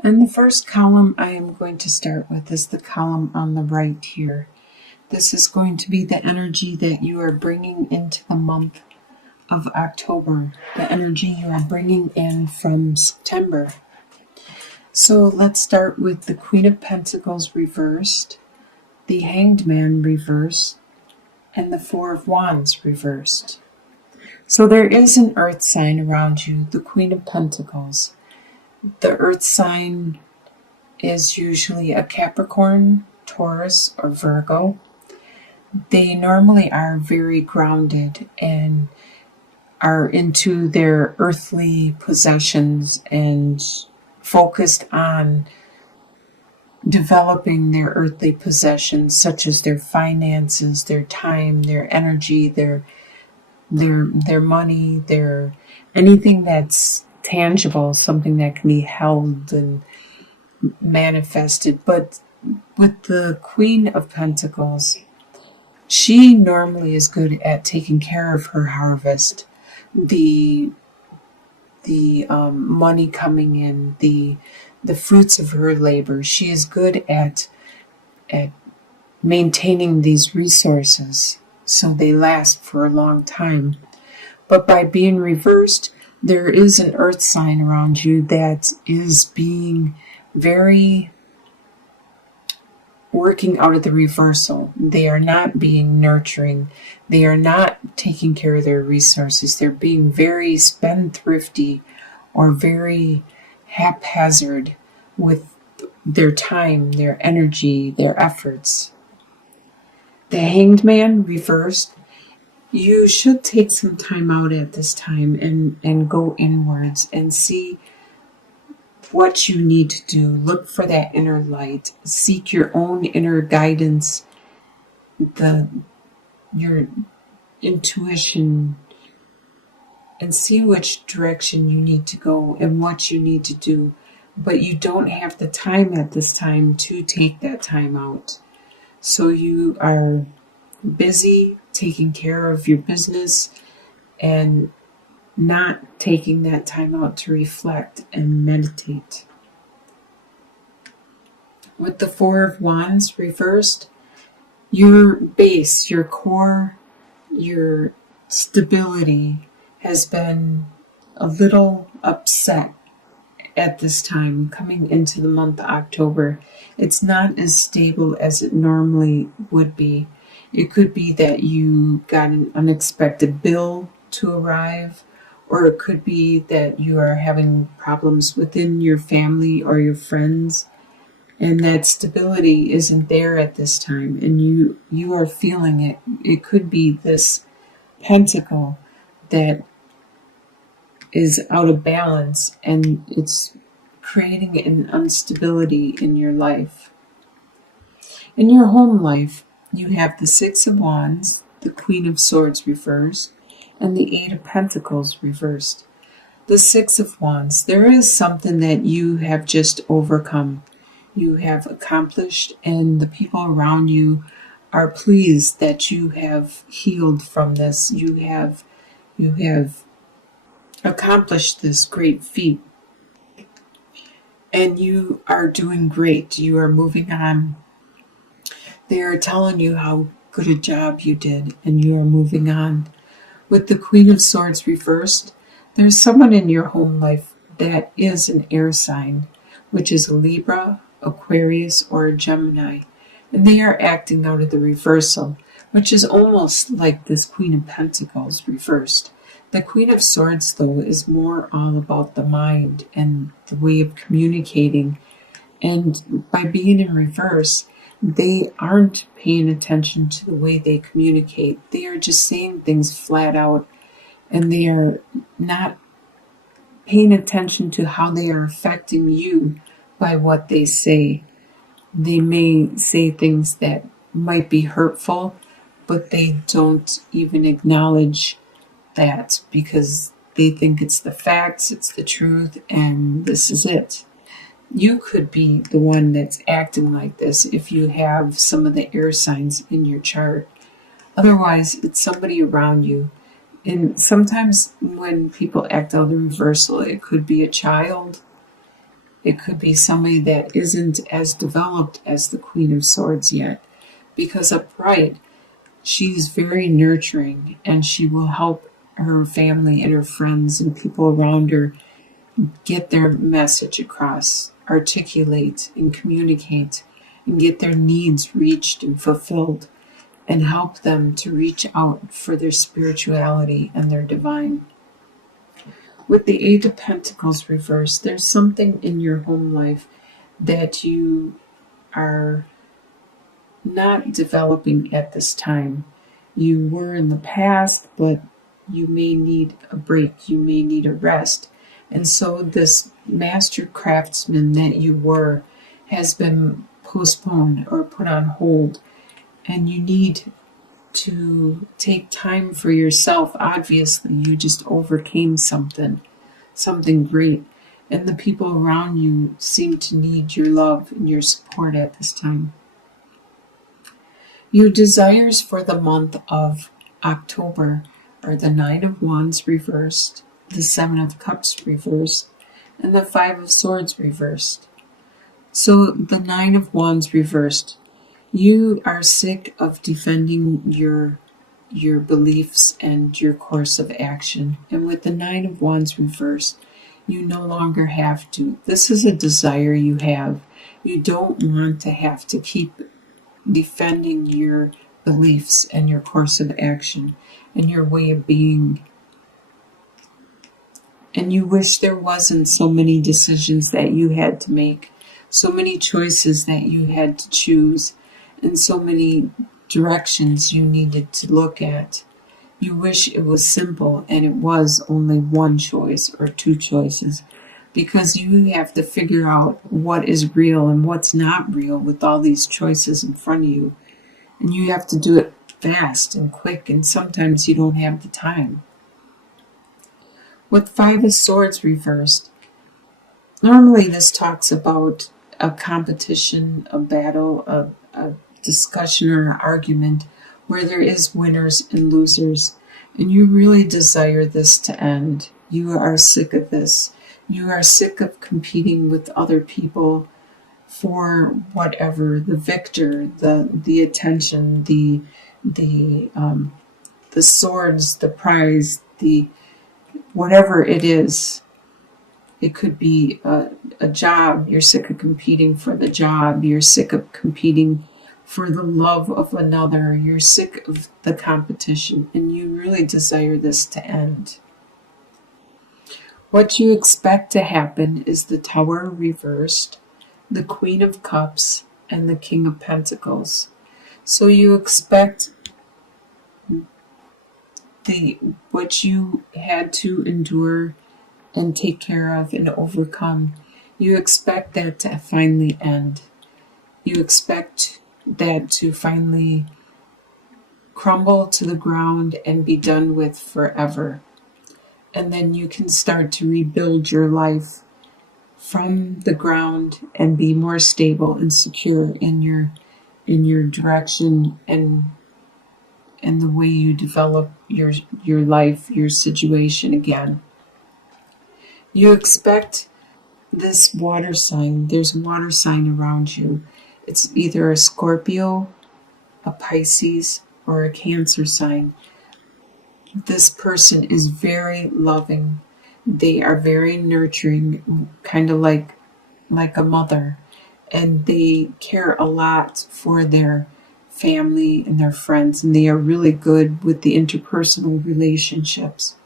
And the first column I am going to start with is the column on the right here. This is going to be the energy that you are bringing into the month of October, the energy you are bringing in from September. So let's start with the Queen of Pentacles reversed, the Hanged Man reversed, and the Four of Wands reversed. So there is an earth sign around you, the Queen of Pentacles. The earth sign is usually a Capricorn, Taurus, or Virgo. They normally are very grounded and are into their earthly possessions and focused on developing their earthly possessions, such as their finances, their time, their energy, their money, their anything that's tangible, something that can be held and manifested. But with the Queen of Pentacles, she normally is good at taking care of her harvest, the money coming in, the fruits of her labor. She is good at maintaining these resources so they last for a long time. But by being reversed, there is an earth sign around you that is being very working out of the reversal. They are not being nurturing. They are not taking care of their resources. They're being very spendthrifty or very haphazard with their time, their energy, their efforts. The Hanged Man reversed. You should take some time out at this time and go inwards and see what you need to do. Look for that inner light. Seek your own inner guidance, your intuition, and see which direction you need to go and what you need to do. But you don't have the time at this time to take that time out. So you are busy taking care of your business and not taking that time out to reflect and meditate. With the Four of Wands reversed, your base, your core, your stability has been a little upset at this time coming into the month of October. It's not as stable as it normally would be. It could be that you got an unexpected bill to arrive, or it could be that you are having problems within your family or your friends, and that stability isn't there at this time, and you are feeling it. It could be this pentacle that is out of balance, and it's creating an instability in your life. In your home life, you have the Six of Wands, the Queen of Swords reversed, and the Eight of Pentacles reversed. The Six of Wands, there is something that you have just overcome. You have accomplished, and the people around you are pleased that you have healed from this. You have accomplished this great feat, and you are doing great. You are moving on. They are telling you how good a job you did, and you are moving on. With the Queen of Swords reversed, there's someone in your home life that is an air sign, which is a Libra, Aquarius, or a Gemini, and they are acting out of the reversal, which is almost like this Queen of Pentacles reversed. The Queen of Swords, though, is more all about the mind and the way of communicating, and by being in reverse, they aren't paying attention to the way they communicate. They are just saying things flat out, and they are not paying attention to how they are affecting you by what they say. They may say things that might be hurtful, but they don't even acknowledge that because they think it's the facts, it's the truth, and this is it. You could be the one that's acting like this if you have some of the air signs in your chart. Otherwise, it's somebody around you. And sometimes when people act out of the reversal, it could be a child. It could be somebody that isn't as developed as the Queen of Swords yet. Because upright, she's very nurturing and she will help her family and her friends and people around her get their message across, articulate and communicate, and get their needs reached and fulfilled, and help them to reach out for their spirituality and their divine. With the Eight of Pentacles reversed, there's something in your home life that you are not developing at this time. You were in the past, but you may need a break. You may need a rest. And so this master craftsman that you were has been postponed or put on hold. And you need to take time for yourself. Obviously, you just overcame something great. And the people around you seem to need your love and your support at this time. Your desires for the month of October are the Nine of Wands reversed, the Seven of Cups reversed, and the Five of Swords reversed. So the Nine of Wands reversed. You are sick of defending your beliefs and your course of action. And with the Nine of Wands reversed, you no longer have to. This is a desire you have. You don't want to have to keep defending your beliefs and your course of action and your way of being. And you wish there wasn't so many decisions that you had to make, so many choices that you had to choose, and so many directions you needed to look at. You wish it was simple and it was only one choice or two choices, because you have to figure out what is real and what's not real with all these choices in front of you. And you have to do it fast and quick, and sometimes you don't have the time. With Five of Swords reversed, normally this talks about a competition, a battle, a discussion or an argument where there is winners and losers, and you really desire this to end. You are sick of this. You are sick of competing with other people for whatever, the victor, the attention, the swords, the prize, the whatever it is. It could be a job. You're sick of competing for the job. You're sick of competing for the love of another. You're sick of the competition, and you really desire this to end. What you expect to happen is the Tower reversed, the Queen of Cups, and the King of Pentacles. So you expect what you had to endure and take care of and overcome. You expect that to finally end. You expect that to finally crumble to the ground and be done with forever. And then you can start to rebuild your life from the ground and be more stable and secure in your direction and the way you develop your life, your situation again. You expect this water sign. There's a water sign around you. It's either a Scorpio, a Pisces, or a Cancer sign. This person is very loving. They are very nurturing, kind of like a mother. And they care a lot for their family and their friends. And they are really good with the interpersonal relationships.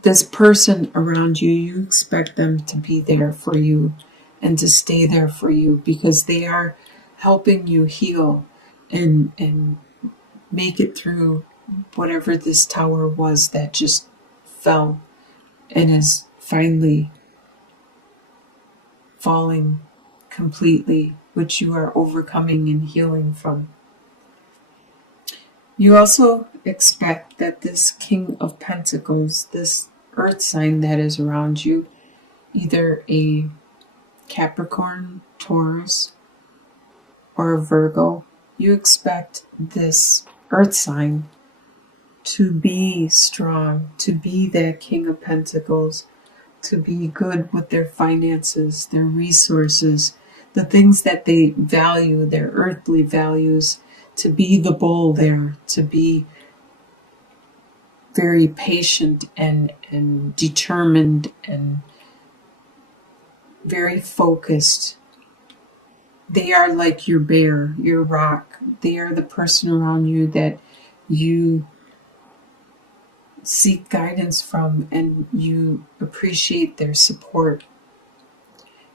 This person around you, you expect them to be there for you and to stay there for you, because they are helping you heal and make it through whatever this tower was that just fell and is finally falling completely, which you are overcoming and healing from. You also expect that this King of Pentacles, this earth sign that is around you, either a Capricorn, Taurus, or a Virgo, you expect this earth sign to be strong, to be that King of Pentacles, to be good with their finances, their resources, the things that they value, their earthly values, to be the bull there, to be very patient and determined and very focused. They are like your bear, your rock. They are the person around you that you seek guidance from and you appreciate their support.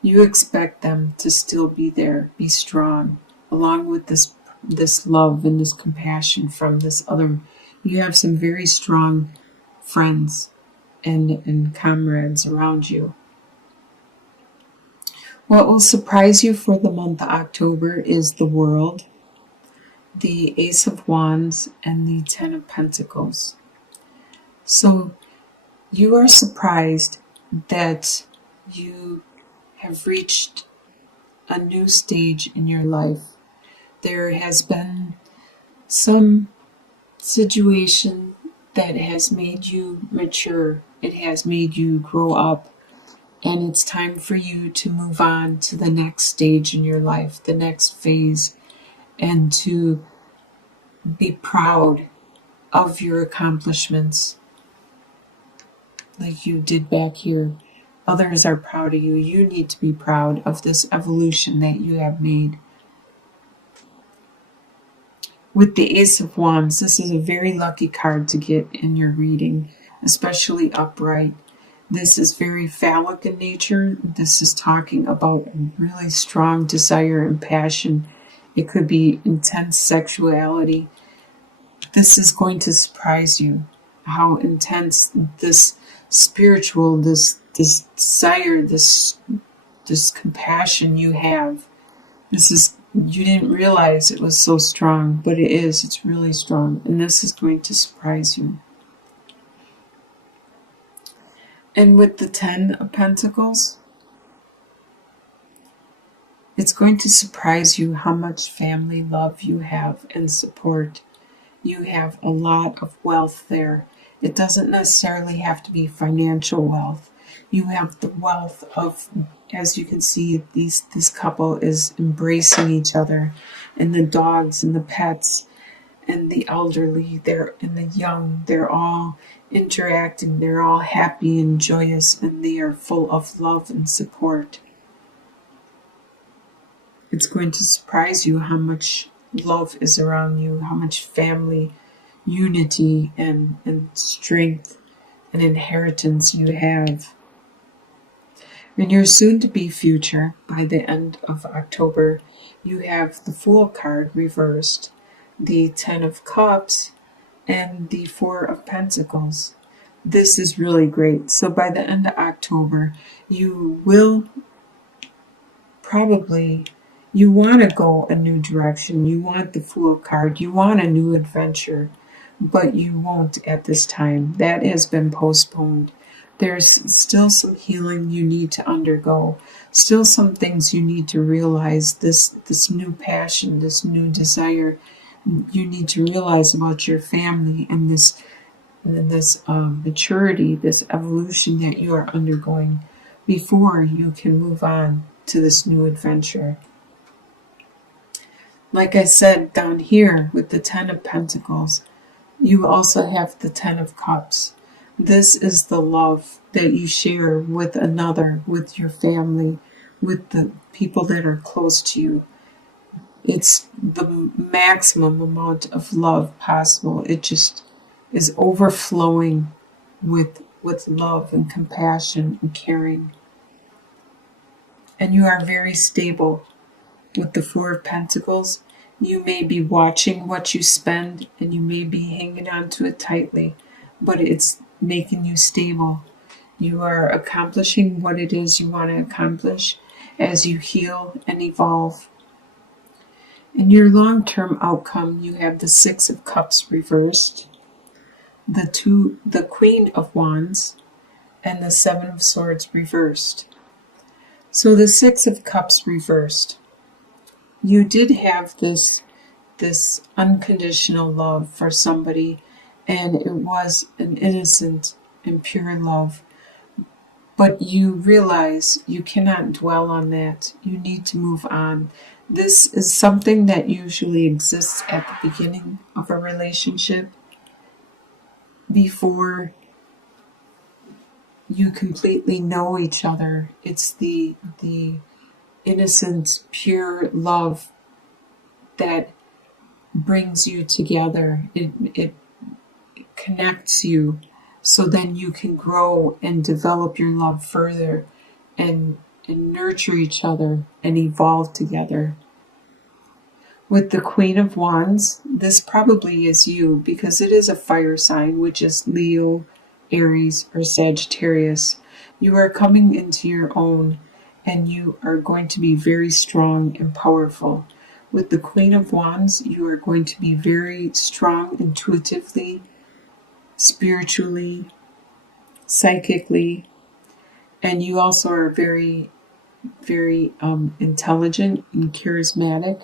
You expect them to still be there, be strong, along with this love and this compassion from this other. You have some very strong friends and comrades around you. What will surprise you for the month of October is the World, the Ace of Wands, and the Ten of Pentacles. So you are surprised that you have reached a new stage in your life. There has been some situation that has made you mature. It has made you grow up. And it's time for you to move on to the next stage in your life, the next phase, and to be proud of your accomplishments like you did back here. Others are proud of you. You need to be proud of this evolution that you have made. With the Ace of Wands, this is a very lucky card to get in your reading, especially upright. This is very phallic in nature. This is talking about a really strong desire and passion. It could be intense sexuality. This is going to surprise you, how intense this spiritual, this desire, this compassion you have. You didn't realize it was so strong, but it is. It's really strong. And this is going to surprise you. And with the Ten of Pentacles, it's going to surprise you how much family love you have and support. You have a lot of wealth there. It doesn't necessarily have to be financial wealth. You have the wealth of, as you can see, this couple is embracing each other, and the dogs and the pets and the elderly, and the young, they're all interacting, they're all happy and joyous, and they are full of love and support. It's going to surprise you how much love is around you, how much family unity and strength and inheritance you have. In your soon-to-be future, by the end of October, you have the Fool card reversed, the Ten of Cups, and the Four of Pentacles. This is really great. So by the end of October, you will probably, you want to go a new direction. You want the Fool card. You want a new adventure, but you won't at this time. That has been postponed. There's still some healing you need to undergo. Still some things you need to realize. This new passion, this new desire, you need to realize about your family and this maturity, this evolution that you are undergoing before you can move on to this new adventure. Like I said down here with the Ten of Pentacles, you also have the Ten of Cups. This is the love that you share with another, with your family, with the people that are close to you. It's the maximum amount of love possible. It just is overflowing with love and compassion and caring. And you are very stable. With the Four of Pentacles, you may be watching what you spend and you may be hanging on to it tightly, but it's making you stable. You are accomplishing what it is you want to accomplish as you heal and evolve. In your long-term outcome, you have the Six of Cups reversed, the Queen of Wands, and the Seven of Swords reversed. So the Six of Cups reversed. You did have this unconditional love for somebody, and it was an innocent and pure love. But you realize you cannot dwell on that. You need to move on. This is something that usually exists at the beginning of a relationship before you completely know each other. It's the innocent, pure love that brings you together. It connects you so then you can grow and develop your love further and nurture each other and evolve together. With the Queen of Wands, this probably is you because it is a fire sign, which is Leo, Aries, or Sagittarius. You are coming into your own and you are going to be very strong and powerful. With the Queen of Wands, you are going to be very strong intuitively, spiritually, psychically, and you also are very, very intelligent and charismatic.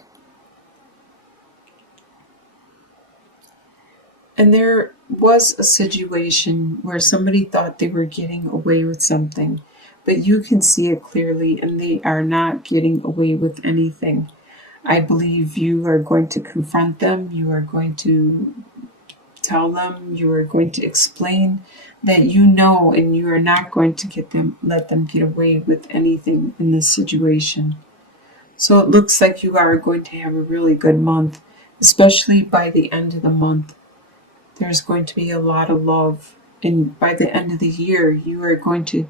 And there was a situation where somebody thought they were getting away with something, but you can see it clearly and they are not getting away with anything. I believe you are going to confront them, you are going to tell them, you are going to explain that you know and you are not going to let them get away with anything in this situation. So it looks like you are going to have a really good month, especially by the end of the month. There's going to be a lot of love. And by the end of the year, you are going to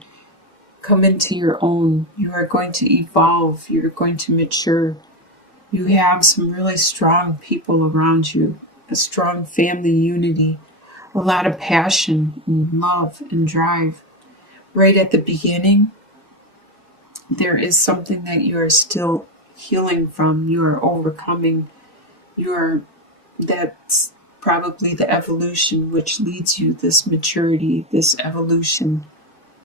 come into your own. You are going to evolve. You're going to mature. You have some really strong people around you, a strong family unity, a lot of passion and love and drive. Right at the beginning, there is something that you are still healing from. You are overcoming. That's probably the evolution which leads you, this maturity, this evolution.